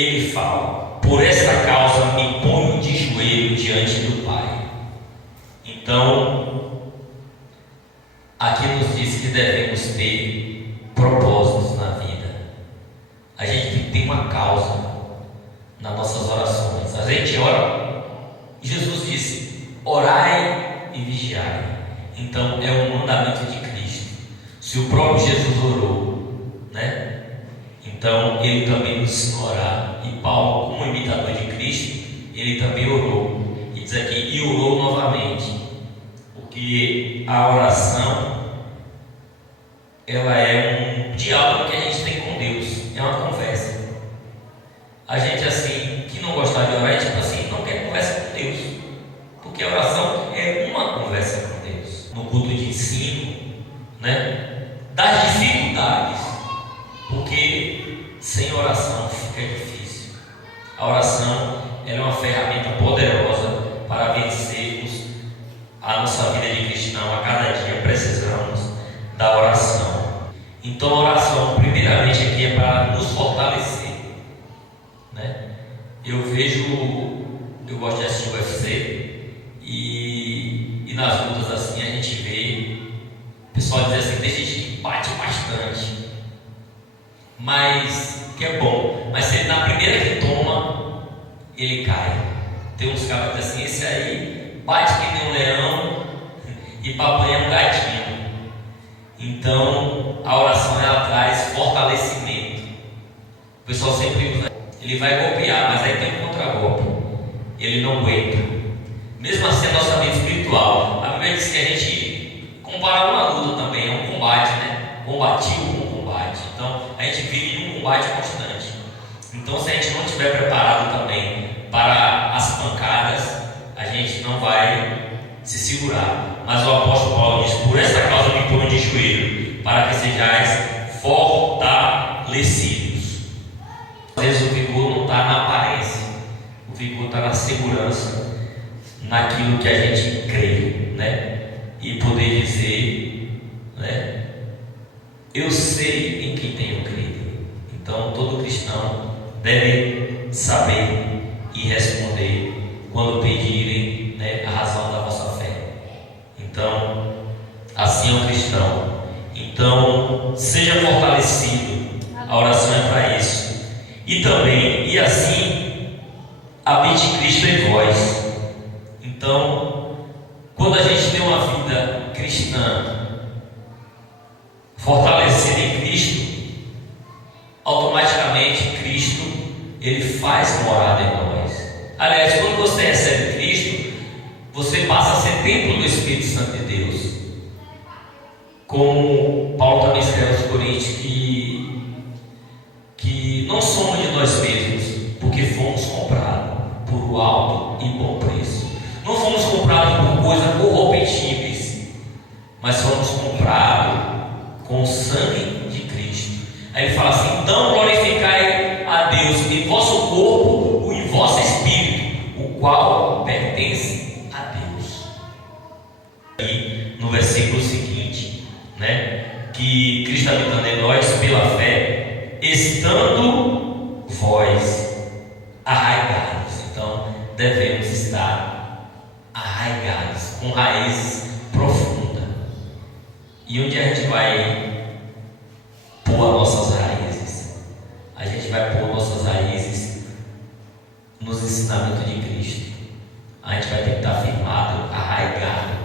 ele fala: por esta causa me ponho de joelho diante do Pai. Então, aqui nos diz que devemos ter propósitos na vida. A gente tem que ter uma causa nas nossas orações. A gente ora, Jesus disse: orai e vigiai. Então é um mandamento de Cristo. Se o próprio Jesus orou, né? Então ele também nos ensinou a orar. E Paulo, como imitador de Cristo, ele também orou. E diz aqui: e orou novamente. Porque a oração, ela é um diálogo que a gente tem com Deus. É uma conversa. A gente, assim, que não gostar de orar, é tipo assim, não quer conversa com Deus. Porque a oração é uma conversa com Deus. No culto de ensino, né? Das dificuldades. Porque sem oração fica difícil. A oração, ela é uma ferramenta poderosa para vencermos a nossa vida de cristão. A cada dia precisamos da oração. Então a oração, primeiramente, aqui é para nos fortalecer, né? Eu gosto de assistir o UFC e nas lutas assim a gente vê o pessoal dizer assim: tem gente que bate bastante, mas que é bom, mas se ele na primeira que toma, ele cai. Tem uns caras que dizem assim: esse aí bate que nem um leão e papai é um gatinho. Então a oração, ela traz fortalecimento. O pessoal sempre usa: ele vai golpear, mas aí tem um contragolpe, ele não aguenta. Mesmo assim, a nossa vida espiritual, a Bíblia diz que a gente compara uma luta também, é um combate, né? Combativo com combate. Então a gente vive em um combate constante. Então, se a gente não estiver preparado também para as pancadas, a gente não vai se segurar. Mas o apóstolo Paulo diz: por essa causa me ponho de joelho, para que sejais fortalecidos. Às vezes o vigor não está na aparência, o vigor está na segurança, naquilo que a gente crê, né? E poder dizer, né? Eu sei em quem tenho crido. Então todo cristão deve saber e responder quando pedirem, né, a razão da vossa fé. Então, assim é um cristão. Então, seja fortalecido. A oração é para isso. E também, e assim, habite Cristo em vós. Então, quando a gente tem uma vida cristã fortalecida em Cristo, automaticamente Cristo, ele faz morada em nós. Aliás, quando você recebe Cristo, você passa a ser templo do Espírito Santo de Deus. Como Paulo também escreve aos Coríntios, que não somos de nós mesmos, porque fomos comprados por alto e bom preço. Não fomos comprados por coisas corruptíveis, mas fomos comprados com o sangue de Cristo. Aí ele fala assim: então glorificai a Deus em vosso corpo e em vosso espírito, o qual pertence a Deus. E no versículo seguinte, né, que Cristo habitando em nós pela fé, estando vós arraigados. Então devemos estar arraigados, com raízes profundas. E onde a gente vai pôr as nossas raízes? A gente vai pôr nossas raízes nos ensinamentos de Cristo. A gente vai ter que estar firmado, arraigado,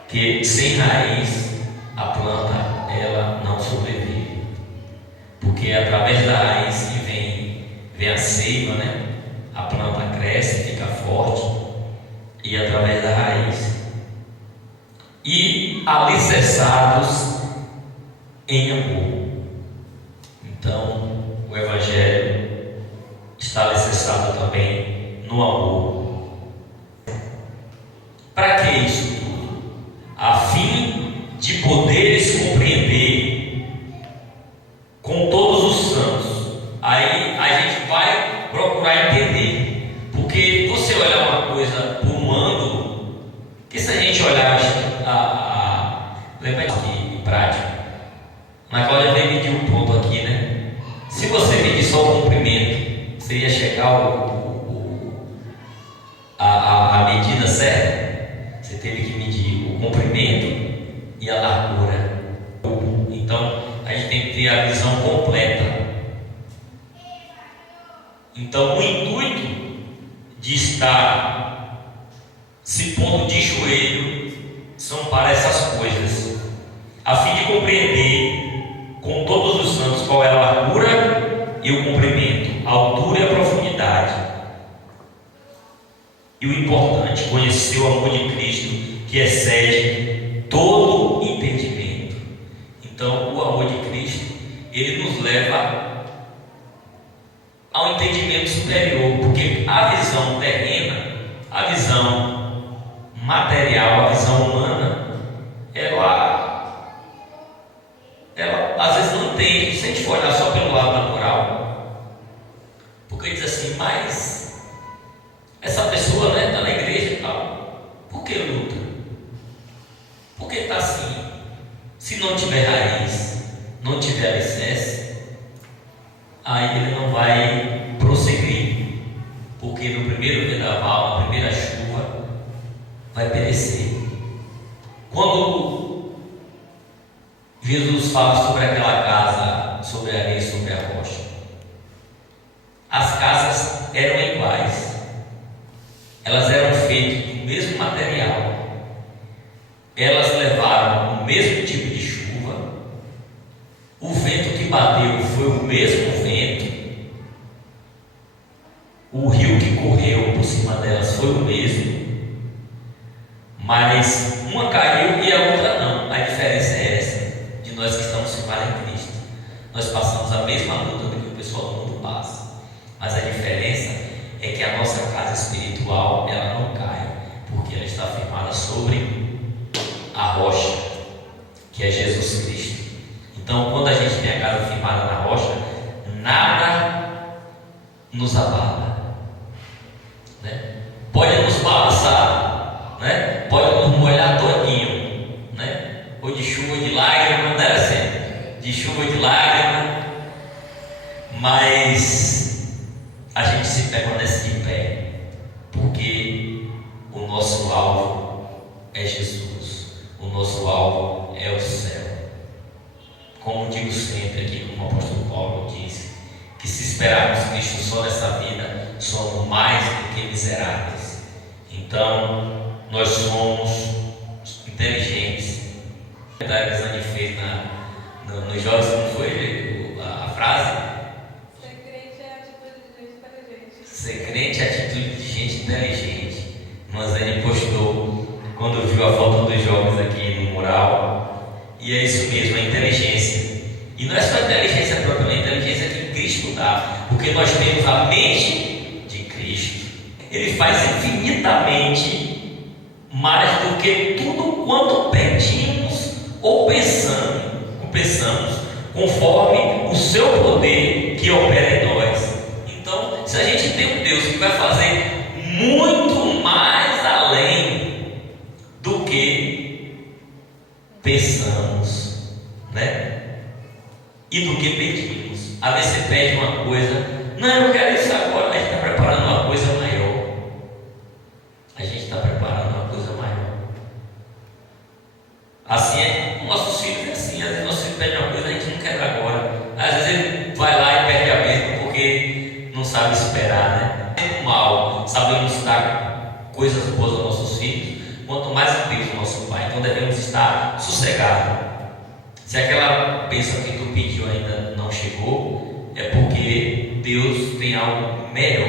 porque sem raiz a planta, ela não sobrevive. Porque é através da raiz que vem a seiva, né? A planta cresce, fica forte, e através da raiz. E alicerçados em amor. Então, o Evangelho está alicerçado também no amor. Para que isso tudo? A fim de poderes compreender com todos os santos. Aí a gente vai procurar entender. Porque você olhar uma coisa por um ângulo, que se a gente olhar lembra aqui em prática, na Cláudia veio medir um ponto aqui, né? Se você medir só o comprimento, você ia chegar a medida certa, você teve que medir o comprimento e a largura. Então a gente tem que ter a visão completa. Então o intuito de estar se pondo de joelho são para essas coisas, a fim de compreender com todos os santos qual é a largura e o comprimento, a altura e a profundidade. E o importante, conhecer o amor de Cristo que excede todo entendimento. Então o amor de Cristo, ele nos leva ao entendimento superior, porque a visão terrena, a visão material, a visão humana, ela às vezes não entende. Se a gente for olhar só pelo lado natural, porque diz assim, mas essa pessoa, né, está na igreja e tal, por que luta? Por que está assim? Se não tiver raiz, não tiver alicerce, aí ele não vai prosseguir, porque no primeiro vendaval, na primeira chuva, vai perecer. Quando Jesus fala sobre aquela casa, sobre a areia e sobre a rocha, as casas eram iguais, elas eram feitas do mesmo material, elas levaram o mesmo tipo de chuva, o vento que bateu foi o mesmo vento, o rio que correu por cima delas foi o mesmo, mas uma caiu e a outra não. A diferença é essa, de nós que estamos firmados em Cristo. Nós passamos a mesma luta do que o pessoal do mundo passa, mas a diferença é que a nossa casa espiritual, ela não cai, porque ela está firmada sobre a rocha, que é Jesus Cristo. Então, quando a gente tem a casa firmada na rocha, nada nos abala, né? Pode nos balançar, né? Pode nos molhar todinho, né? Ou de chuva ou de lágrima, não era assim, de chuva ou de lágrima, mas a gente se permanece de pé, porque o nosso alvo é Jesus, o nosso alvo é o céu. Como digo sempre aqui, como o apóstolo Paulo diz, que se esperarmos Cristo só nessa vida, somos mais do que miseráveis. Então, nós somos inteligentes. A Elisane fez nos jogos, como foi a frase? Ser crente é atitude de gente inteligente. Ser crente é atitude de gente inteligente. Manzani postou quando viu a foto dos jogos aqui no mural. E é isso mesmo, a inteligência. E não é só a inteligência própria, é a inteligência que Cristo dá, porque nós temos a mente de Cristo. Ele faz infinitamente mais do que tudo quanto pedimos ou pensamos, conforme o seu poder que opera em nós. Então, se a gente tem um Deus que vai fazer muito mais além do que pensamos, né? E do que pedimos. Às vezes você pede uma coisa, não, eu quero isso agora, a gente está preparando uma coisa maior. A gente está preparando uma coisa maior. Assim é, com nossos filhos é assim, às vezes nossos filhos pedem uma coisa, a gente não quer agora. Às vezes ele vai lá e perde a mesma porque não sabe esperar, né? É mal, sabemos dar coisas boas aos nossos filhos, quanto mais a Deus, o nosso Pai. Então devemos estar sossegados. Se aquela bênção que tu pediu ainda não chegou, é porque Deus tem algo melhor,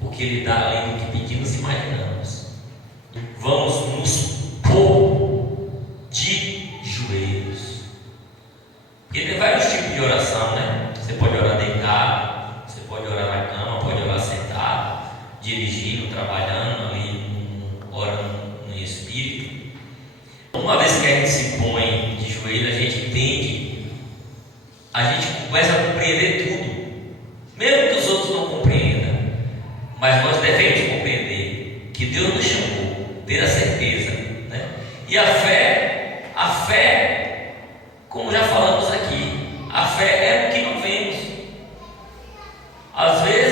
porque Ele dá além do que pedimos e imaginamos. Vamos nos pôr de joelhos, porque tem vários tipos de oração, né? Você pode orar deitado, você pode orar na cama, pode orar sentado, dirigindo, trabalhando ali, orando no Espírito. Uma vez que a gente se põe de joelho, a gente entende, a gente começa a compreender tudo, mesmo que os outros não compreendam, mas nós devemos compreender que Deus nos chamou, ter a certeza, né? E a fé, como já falamos aqui, a fé é o que não vemos. Às vezes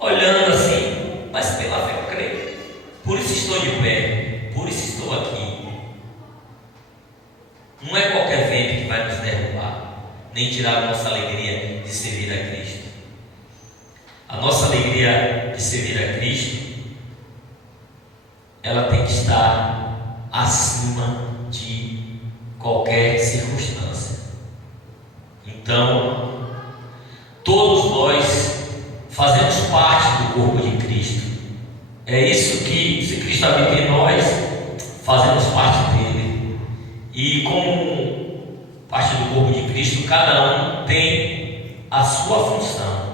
olhando assim, mas pela fé eu creio. Por isso estou de pé, por isso estou aqui. Não é qualquer vento que vai nos derrubar, nem tirar a nossa alegria de servir a Cristo. A nossa alegria de servir a Cristo, ela tem que estar acima de qualquer circunstância. Então, todos nós fazemos parte do corpo de Cristo. É isso que, se Cristo habita em nós, fazemos parte dele. E como parte do corpo de Cristo, cada um tem a sua função.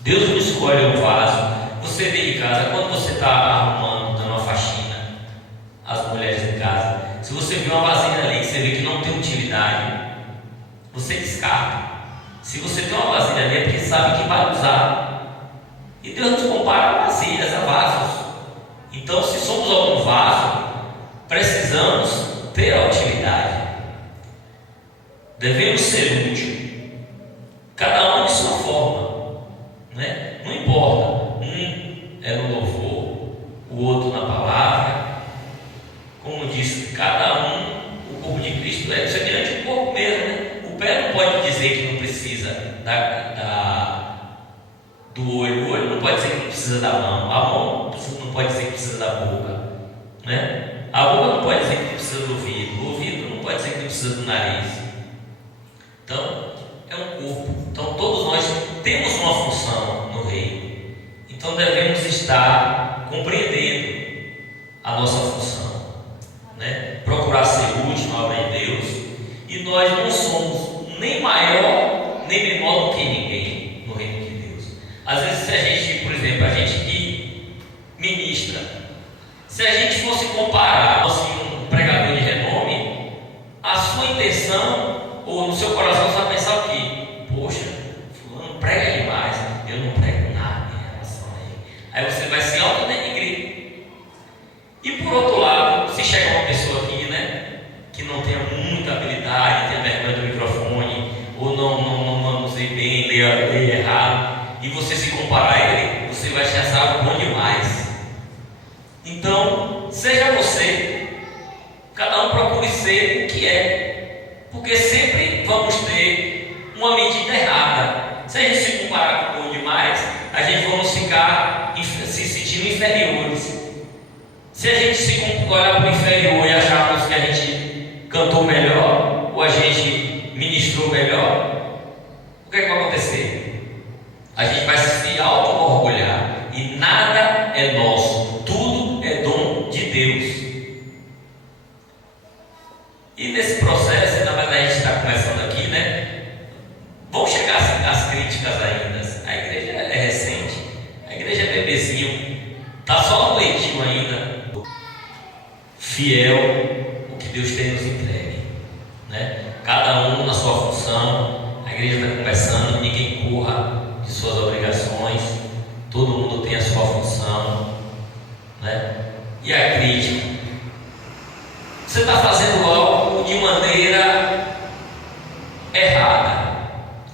Deus não escolhe um vaso. Você vê em casa, quando você está arrumando, dando uma faxina, as mulheres em casa, se você vê uma vasilha ali que você vê que não tem utilidade, você descarta. Se você tem uma vasilha ali é porque sabe que vai usar. E Deus nos compara a vasilhas, a vasos. Então, se somos algum vaso, precisamos ter a utilidade. Devemos ser útil. Cada um de sua forma, né? Não importa. Um é no louvor, o outro na palavra. Como disse, cada um, o corpo de Cristo isso é diante do corpo mesmo, né? O pé não pode dizer que não precisa do olho. O olho não pode dizer que não precisa da mão. A mão não pode dizer que precisa da boca, né? A boca não pode dizer que precisa do ouvido. O ouvido não pode dizer que precisa do nariz. Então, é um corpo. Então, todos nós temos uma função no reino. Então, devemos estar compreendendo a nossa função, né? Procurar ser útil na obra de Deus. E nós não somos nem maior nem menor do que ninguém no reino de Deus. Às vezes, se a gente, por exemplo, a gente que ministra, se a gente fosse comparar assim, um pregador de renome, a sua intenção ou no seu coração você vai pensar o quê? Poxa, fulano prega demais, eu não prego nada em relação a ele. Aí você vai se auto-denigrir. E por outro lado, se chega uma pessoa aqui, né, que não tenha muita habilidade, tenha vergonha do microfone, ou não manuseie bem, lê errado, e você se comparar a ele, você vai achar bom demais. Então, seja você, cada um procure ser o que é, porque sempre vamos ter uma medida errada. Se a gente se comparar com o bom demais, a gente vamos ficar se sentindo inferiores. Se a gente se olhar para o inferior e acharmos que a gente cantou melhor, ou a gente ministrou melhor, o que é que vai acontecer? A gente vai se auto-orgulhar e nada é nosso, tudo é dom de Deus. E nesse processo, na verdade a gente está começando aqui, né? Vão chegar as críticas ainda. A igreja é recente, a igreja é bebezinho, está só no leitinho ainda. Fiel o que Deus tem nos entregue, né? Cada um na sua função. A igreja está começando, ninguém corra de suas obrigações, todo mundo tem a sua função, né? E a crítica, você está fazendo algo de maneira errada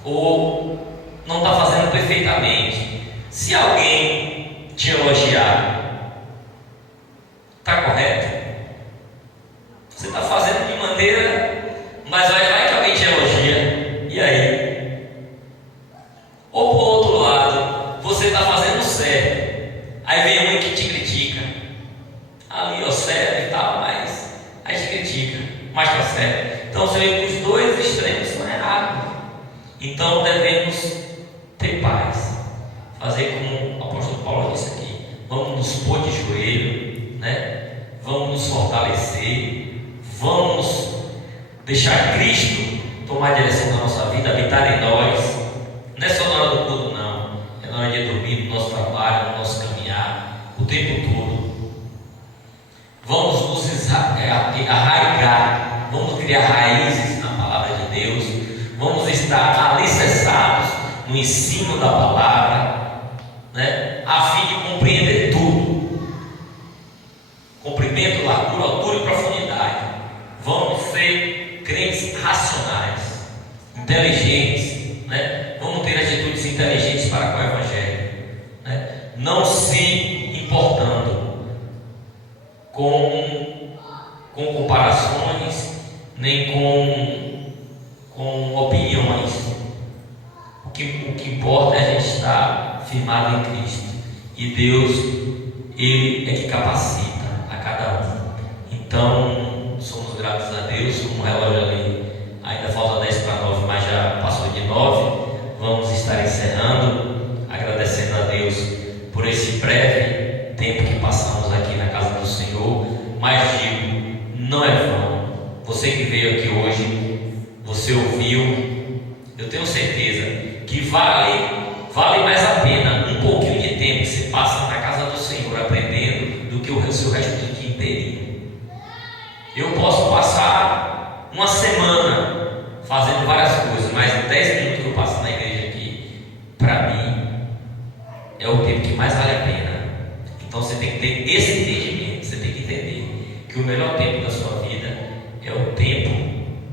ou não está fazendo perfeitamente. Se alguém te elogiar, está correto? Você está fazendo de maneira, mas vai que alguém te elogia, e aí? Ou por outro lado, você está fazendo certo, aí vem um que te critica, ali ó, certo e tal, mas aí te critica, mas está certo. Então você vê que os dois extremos são errados. Então devemos ter paz, fazer como o apóstolo Paulo disse aqui, vamos nos pôr de joelho, né? Vamos nos fortalecer, vamos deixar Cristo tomar a direção da nossa vida, habitar em nós. Não é só na hora do culto, não. É na hora de dormir, no nosso trabalho, no nosso caminhar, o tempo todo. Vamos nos arraigar, vamos criar raízes na palavra de Deus, vamos estar alicerçados no ensino da palavra, né? A fim de compreender tudo. Comprimento, largura, altura e profundidade. Vamos ser crentes racionais, inteligentes, né? Vamos ter atitudes inteligentes para com o Evangelho, né? não se importando com comparações, nem com opiniões. O que importa é a gente estar firmado em Cristo. E Deus, Ele é que capacita a cada um. Então, somos gratos a Deus. Como o relógio ali, ainda falta 10 para 9, mas já passou de 9. Vamos estar encerrando, agradecendo a Deus por esse breve tempo que passamos aqui na casa do Senhor. Mas digo, não é vão. Você que veio aqui hoje, você ouviu, eu tenho certeza que vale mais a pena um pouquinho de tempo que você passa na casa do Senhor aprendendo do que o seu resto do dia inteirinho. Eu posso passar uma semana fazendo várias coisas, mas 10 minutos que eu passo na igreja aqui, para mim, é o tempo que mais vale a pena. Então você tem que ter esse entendimento, você tem que entender que o melhor tempo da sua vida é o tempo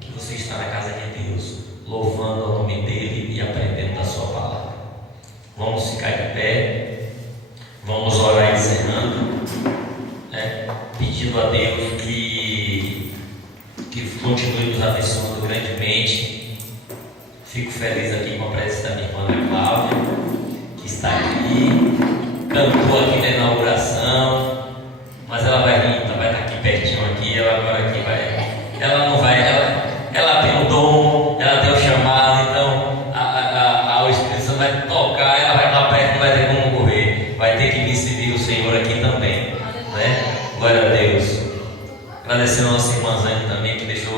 que você está na casa de Deus, louvando o nome dEle e aprendendo da sua palavra. Vamos ficar de pé, vamos orar encerrando, pedindo a Deus que continue nos abençoando grandemente. Fico feliz aqui com a presença da minha irmã Ana Cláudia, que está aqui, cantou aqui na inauguração, mas ela vai estar aqui pertinho aqui, ela agora aqui ela não vai, ela tem o dom, ela tem o chamado, então o Espírito Santo vai tocar, ela vai estar perto, não vai ter como correr, vai ter que vir servir o Senhor aqui também, né? Glória a Deus. Agradecendo a nossa irmã Zane também, que deixou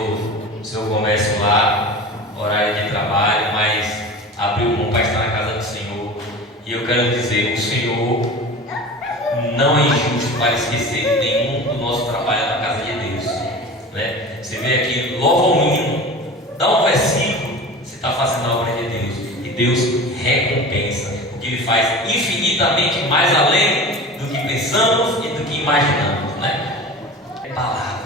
o seu comércio lá, horário de trabalho, mas abriu mão para estar na casa do Senhor. E eu quero dizer, o Senhor não é injusto para esquecer de nenhum do nosso trabalho na casa de Deus, né? Você vê aqui, louva o hino, dá um versículo, você está fazendo a obra de Deus, e Deus recompensa, porque Ele faz infinitamente mais além do que pensamos e do que imaginamos, né? Palavra,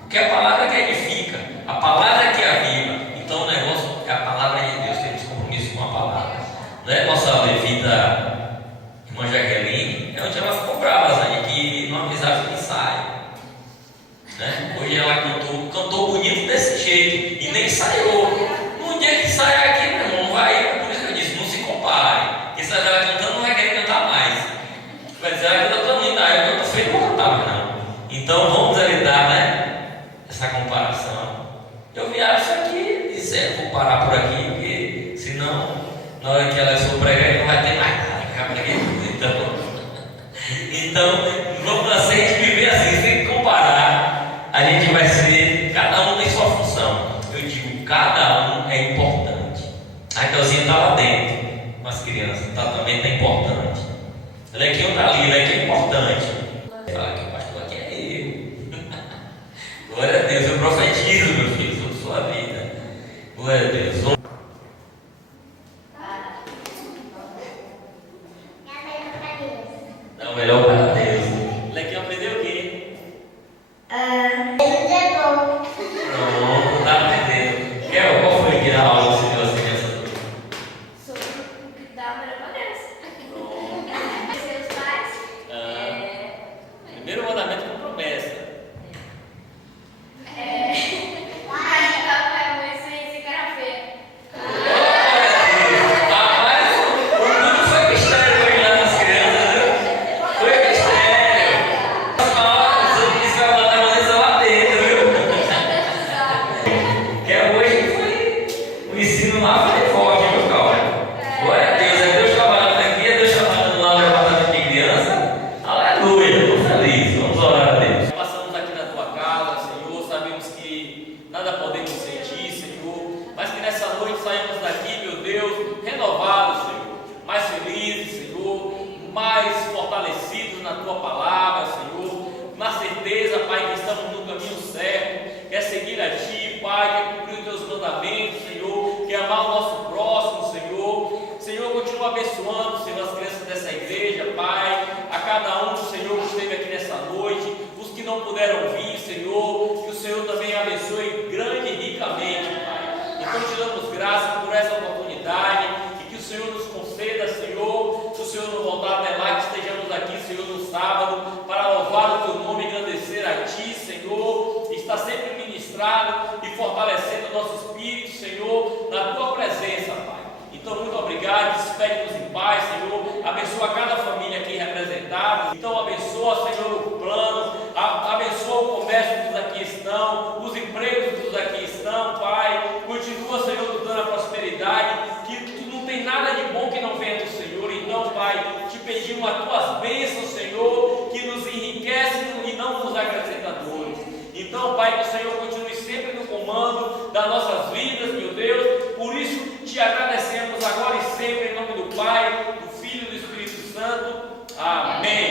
porque a palavra que edifica, a palavra que aviva. Então o negócio é a palavra de Deus, temos compromisso com a palavra, né? Nossa levita irmã Jaqueline, ontem ela ficou brava, Zane, que não avisaram que sai, né? Hoje ela cantou bonito desse jeito e nem ensaiou. No dia que sai aqui, meu irmão, vai, por isso que eu disse, não se compare, porque se ela cantando não vai querer cantar mais, vai dizer, eu estou indo, eu canto feio, não vou cantar mais não. Então vamos evitar, né, essa comparação. Eu viajo isso aqui, disse, vou parar por aqui, porque senão, na hora que ela for pregar, não vai ter mais nada, que eu preguei tudo. Então, vamos assim, a gente viver assim, sem comparar, a gente vai ser, cada um tem sua função. Eu digo, cada um é importante. A Cauzinha está lá dentro, com as crianças, também está importante. Lequinho está ali, Lequinho é importante. Fala que o pastor aqui é eu. Glória a Deus, eu profetizo, meu filho, sobre sua vida. Glória a Deus. Não, melhor para Deus. Lequinho aprendeu o quê? Ele é bom. Não está aprendendo. Qual foi que a aula você deu às crianças? Sobre dar amor a Deus. Seus pais. Primeiro mandamento com promessa. Ajudar o pai e a mãe sem ser cara feia. Rapaz, tudo foi mistério hoje lá nas crianças, viu? Foi mistério. As palavras, você vai botar a mão lá dentro, viu? Que hoje foi o ensino lá, foi forte, viu, Cláudio? Glória a Deus, é Deus trabalhando aqui, é Deus trabalhando lá no departamento de criança. Aleluia, estou feliz, vamos orar a Deus. Passamos aqui na tua casa, Senhor, sabemos que nada podemos sentir, Senhor, mas que nessa noite saímos daqui, meu Deus, renovados, Senhor, mais felizes, Senhor, mais fortalecidos na tua palavra, Senhor, na certeza, Pai, que estamos no caminho certo, que é seguir a Ti, Pai, que é cumprir os Teus mandamentos, Senhor, que é amar o nosso próximo, Senhor. Senhor, continua abençoando, Senhor, as crianças dessa igreja, Pai, a cada um, Senhor, que esteve aqui nessa noite, os que não puderam vir, Senhor, que o Senhor também abençoe grande e ricamente, Pai. Então te damos graças por essa oportunidade e que o Senhor nos conceda, Senhor, se o Senhor não voltar até Então, muito obrigado, despede-nos em paz, Senhor, abençoa cada família aqui representada, então abençoa, Senhor, o plano, abençoa o comércio dos aqui estão, os empregos dos aqui estão, Pai, continua, Senhor, nos dando a prosperidade, que tu não tem nada de bom que não venha do Senhor. Então, Pai, te pedimos as tuas bênçãos, Senhor, que nos enriquecem e não nos acrescenta dores. Então, Pai, que o Senhor continue sempre no comando das nossas vidas, meu Deus. Por isso te agradecemos agora e sempre, em nome do Pai, do Filho e do Espírito Santo. Amém.